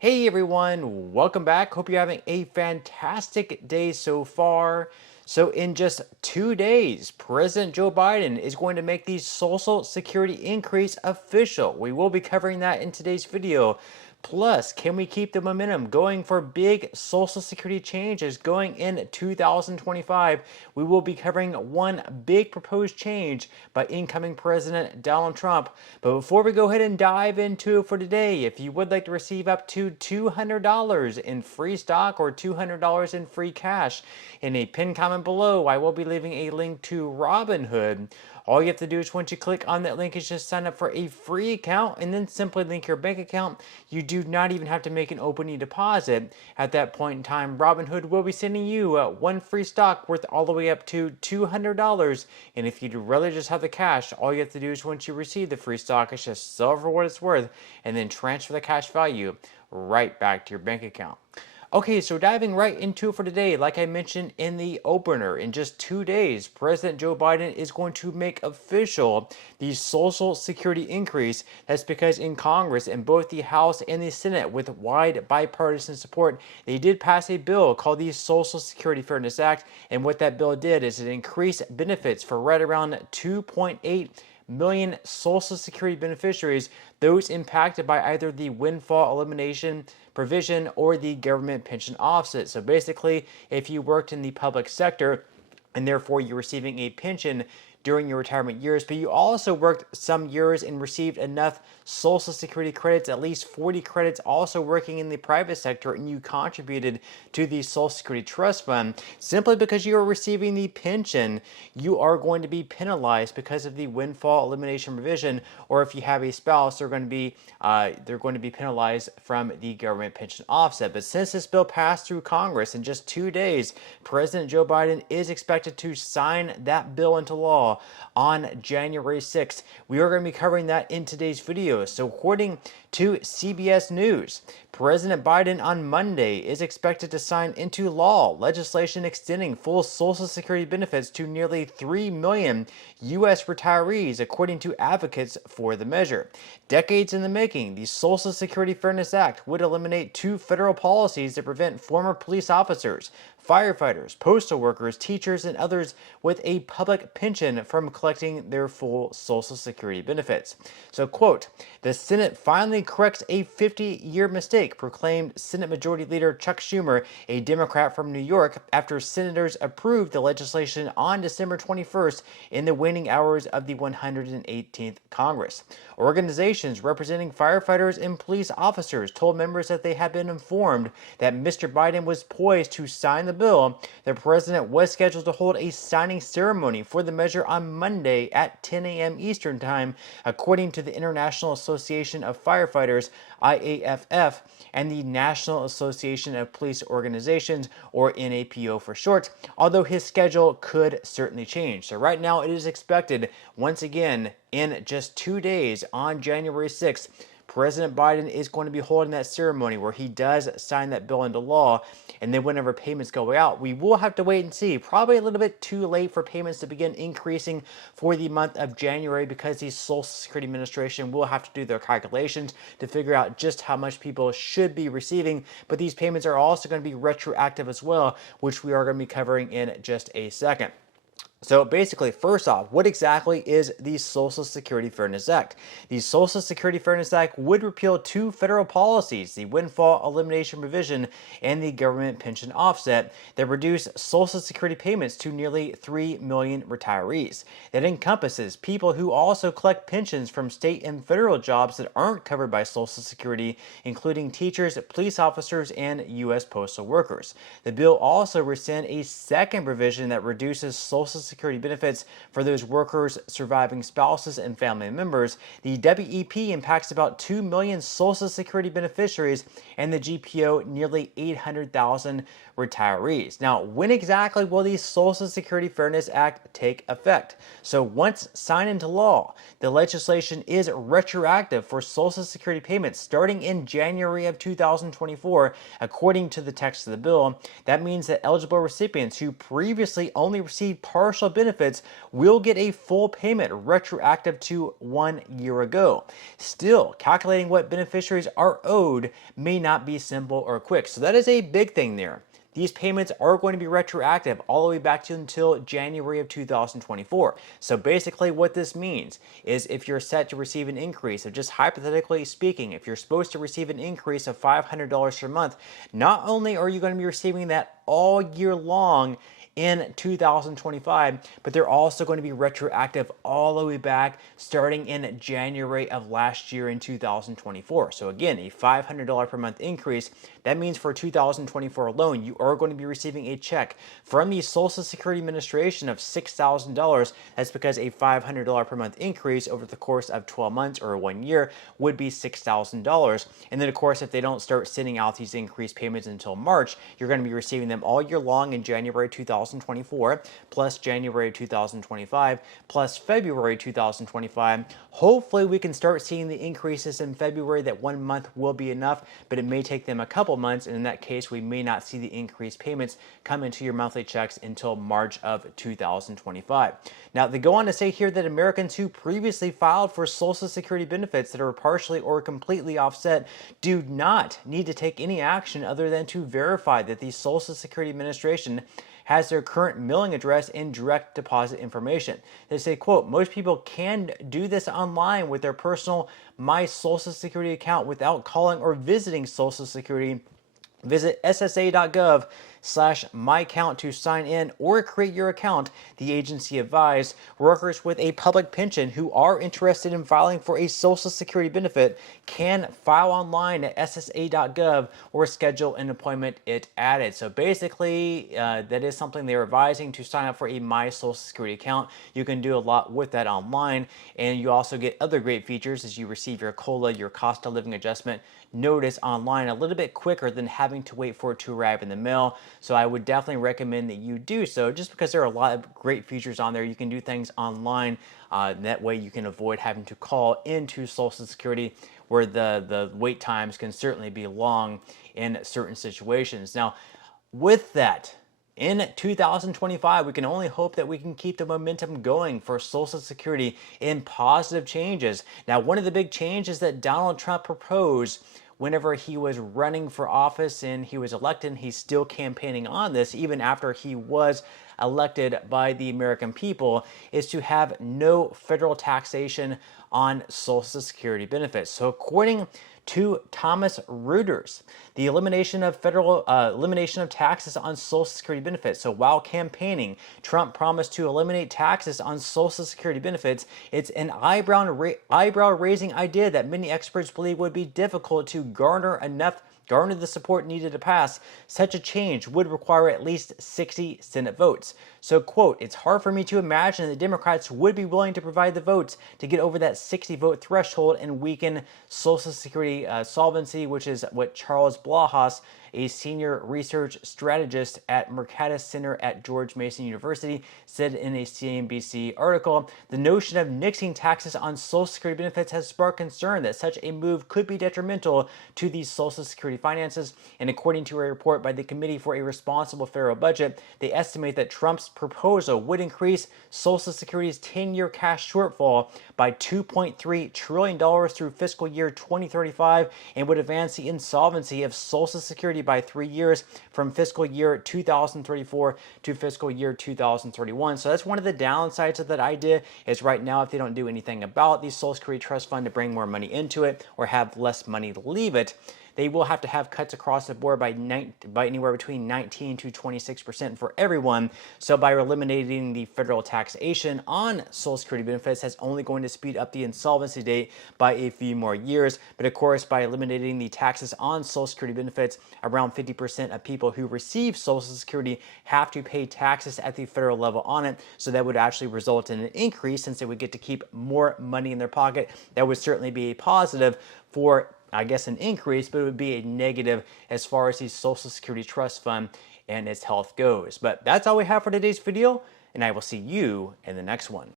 Hey everyone, welcome back. Hope you're having a fantastic day so far. So, in just 2 days, President Joe Biden is going to make the Social Security increase official. We will be covering that in today's video. Plus, can we keep the momentum going for big Social Security changes going in 2025? We will be covering one big proposed change by incoming President Donald Trump. But before we go ahead and dive into it for today, if you would like to receive up to $200 in free stock or $200 in free cash, in a pinned comment below, I will be leaving a link to Robinhood. All you have to do is once you click on that link is just sign up for a free account and then simply link your bank account. You do not even have to make an opening deposit. At that point in time, Robinhood will be sending you one free stock worth all the way up to $200. And if you'd rather just have the cash, all you have to do is once you receive the free stock is just sell it for what it's worth and then transfer the cash value right back to your bank account. Okay, so diving right into it for today, like I mentioned in the opener, in just 2 days, President Joe Biden is going to make official the Social Security increase. That's because in Congress, in both the House and the Senate, with wide bipartisan support, they did pass a bill called the Social Security Fairness Act. And what that bill did is it increased benefits for right around 2.8 million Social Security beneficiaries, those impacted by either the windfall elimination provision or the government pension offset. So basically, if you worked in the public sector and therefore you're receiving a pension during your retirement years, but you also worked some years and received enough Social Security credits, at least 40 credits, also working in the private sector, and you contributed to the Social Security Trust Fund, simply because you are receiving the pension, you are going to be penalized because of the windfall elimination provision, or if you have a spouse, they're going to be penalized from the government pension offset. But since this bill passed through Congress in just 2 days, President Joe Biden is expected to sign that bill into law on January 6th. We are going to be covering that in today's video. So according to CBS News, President Biden on Monday is expected to sign into law legislation extending full Social Security benefits to nearly 3 million U.S. retirees, according to advocates for the measure. Decades in the making, the Social Security Fairness Act would eliminate two federal policies that prevent former police officers, firefighters, postal workers, teachers, and others with a public pension from collecting their full Social Security benefits. So, quote, the Senate finally corrects a 50-year mistake, proclaimed Senate Majority Leader Chuck Schumer, a Democrat from New York, after senators approved the legislation on December 21st in the waning hours of the 118th Congress. Organizations representing firefighters and police officers told members that they had been informed that Mr. Biden was poised to sign the bill. The president was scheduled to hold a signing ceremony for the measure on Monday at 10 a.m. Eastern Time, according to the International Association of Firefighters, IAFF, and the National Association of Police Organizations, or NAPO for short, although his schedule could certainly change. So right now it is expected, once again, in just 2 days on January 6th, President Biden is going to be holding that ceremony where he does sign that bill into law. And then whenever payments go out, we will have to wait and see. Probably a little bit too late for payments to begin increasing for the month of January, because the Social Security Administration will have to do their calculations to figure out just how much people should be receiving. But these payments are also going to be retroactive as well, which we are going to be covering in just a second. So basically, first off, what exactly is the Social Security Fairness Act? The Social Security Fairness Act would repeal two federal policies, the windfall elimination provision and the government pension offset, that reduce Social Security payments to nearly 3 million retirees. That encompasses people who also collect pensions from state and federal jobs that aren't covered by Social Security, including teachers, police officers, and U.S. postal workers. The bill also rescinds a second provision that reduces Social Security benefits for those workers' surviving spouses and family members. The WEP impacts about 2 million Social Security beneficiaries, and the GPO nearly 800,000 retirees. Now, when exactly will the Social Security Fairness Act take effect? So once signed into law, the legislation is retroactive for Social Security payments starting in January of 2024, according to the text of the bill. That means that eligible recipients who previously only received partial partial benefits will get a full payment retroactive to 1 year ago. Still, calculating what beneficiaries are owed may not be simple or quick. So that is a big thing there. These payments are going to be retroactive all the way back to until January of 2024. So basically what this means is if you're set to receive an increase of, just hypothetically speaking, if you're supposed to receive an increase of $500 per month, not only are you going to be receiving that all year long in 2025, but they're also going to be retroactive all the way back starting in January of last year in 2024. So again, a $500 per month increase. That means for 2024 alone, you are going to be receiving a check from the Social Security Administration of $6,000. That's because a $500 per month increase over the course of 12 months or 1 year would be $6,000. And then of course, if they don't start sending out these increased payments until March, you're going to be receiving them all year long in January 2024, plus January 2025, plus February 2025. Hopefully we can start seeing the increases in February. That 1 month will be enough, but it may take them a couple months, and in that case we may not see the increased payments come into your monthly checks until March of 2025. Now they go on to say here that Americans who previously filed for Social Security benefits that are partially or completely offset do not need to take any action other than to verify that the Social Security Administration has their current mailing address and direct deposit information. They say, quote, most people can do this online with their personal My Social Security account without calling or visiting Social Security. Visit ssa.gov/myaccount to sign in or create your account, the agency advised. Workers with a public pension who are interested in filing for a Social Security benefit can file online at ssa.gov or schedule an appointment, it added. So basically, that is something they're advising, to sign up for a My Social Security account. You can do a lot with that online, and you also get other great features as you receive your COLA, your cost of living adjustment notice online a little bit quicker than having to wait for it to arrive in the mail. So I would definitely recommend that you do so, just because there are a lot of great features on there. You can do things online. That way you can avoid having to call into Social Security, where the wait times can certainly be long in certain situations. Now, with that, in 2025, we can only hope that we can keep the momentum going for Social Security in positive changes. Now, one of the big changes that Donald Trump proposed whenever he was running for office and he was elected, and he's still campaigning on this even after he was elected by the American people, is to have no federal taxation on Social Security benefits. So according to Thomas Reuters, the elimination of taxes on Social Security benefits. So while campaigning, Trump promised to eliminate taxes on Social Security benefits. It's an eyebrow-raising idea that many experts believe would be difficult to garner the support needed to pass. Such a change would require at least 60 Senate votes. So, quote, it's hard for me to imagine that Democrats would be willing to provide the votes to get over that 60 vote threshold and weaken Social Security solvency, which is what Charles Blahas, a senior research strategist at Mercatus Center at George Mason University, said in a CNBC article. The notion of nixing taxes on Social Security benefits has sparked concern that such a move could be detrimental to these Social Security finances. And according to a report by the Committee for a Responsible Federal Budget, they estimate that Trump's proposal would increase Social Security's 10-year cash shortfall by $2.3 trillion through fiscal year 2035 and would advance the insolvency of Social Security by 3 years from fiscal year 2034 to fiscal year 2031. So that's one of the downsides of that idea, is right now if they don't do anything about the Social Security Trust Fund to bring more money into it or have less money to leave it, they will have to have cuts across the board by anywhere between 19 to 26% for everyone. So by eliminating the federal taxation on Social Security benefits, that's only going to speed up the insolvency date by a few more years. But of course, by eliminating the taxes on Social Security benefits, around 50% of people who receive Social Security have to pay taxes at the federal level on it. So that would actually result in an increase, since they would get to keep more money in their pocket. That would certainly be a positive for, I guess, an increase, but it would be a negative as far as the Social Security Trust Fund and its health goes. But that's all we have for today's video, and I will see you in the next one.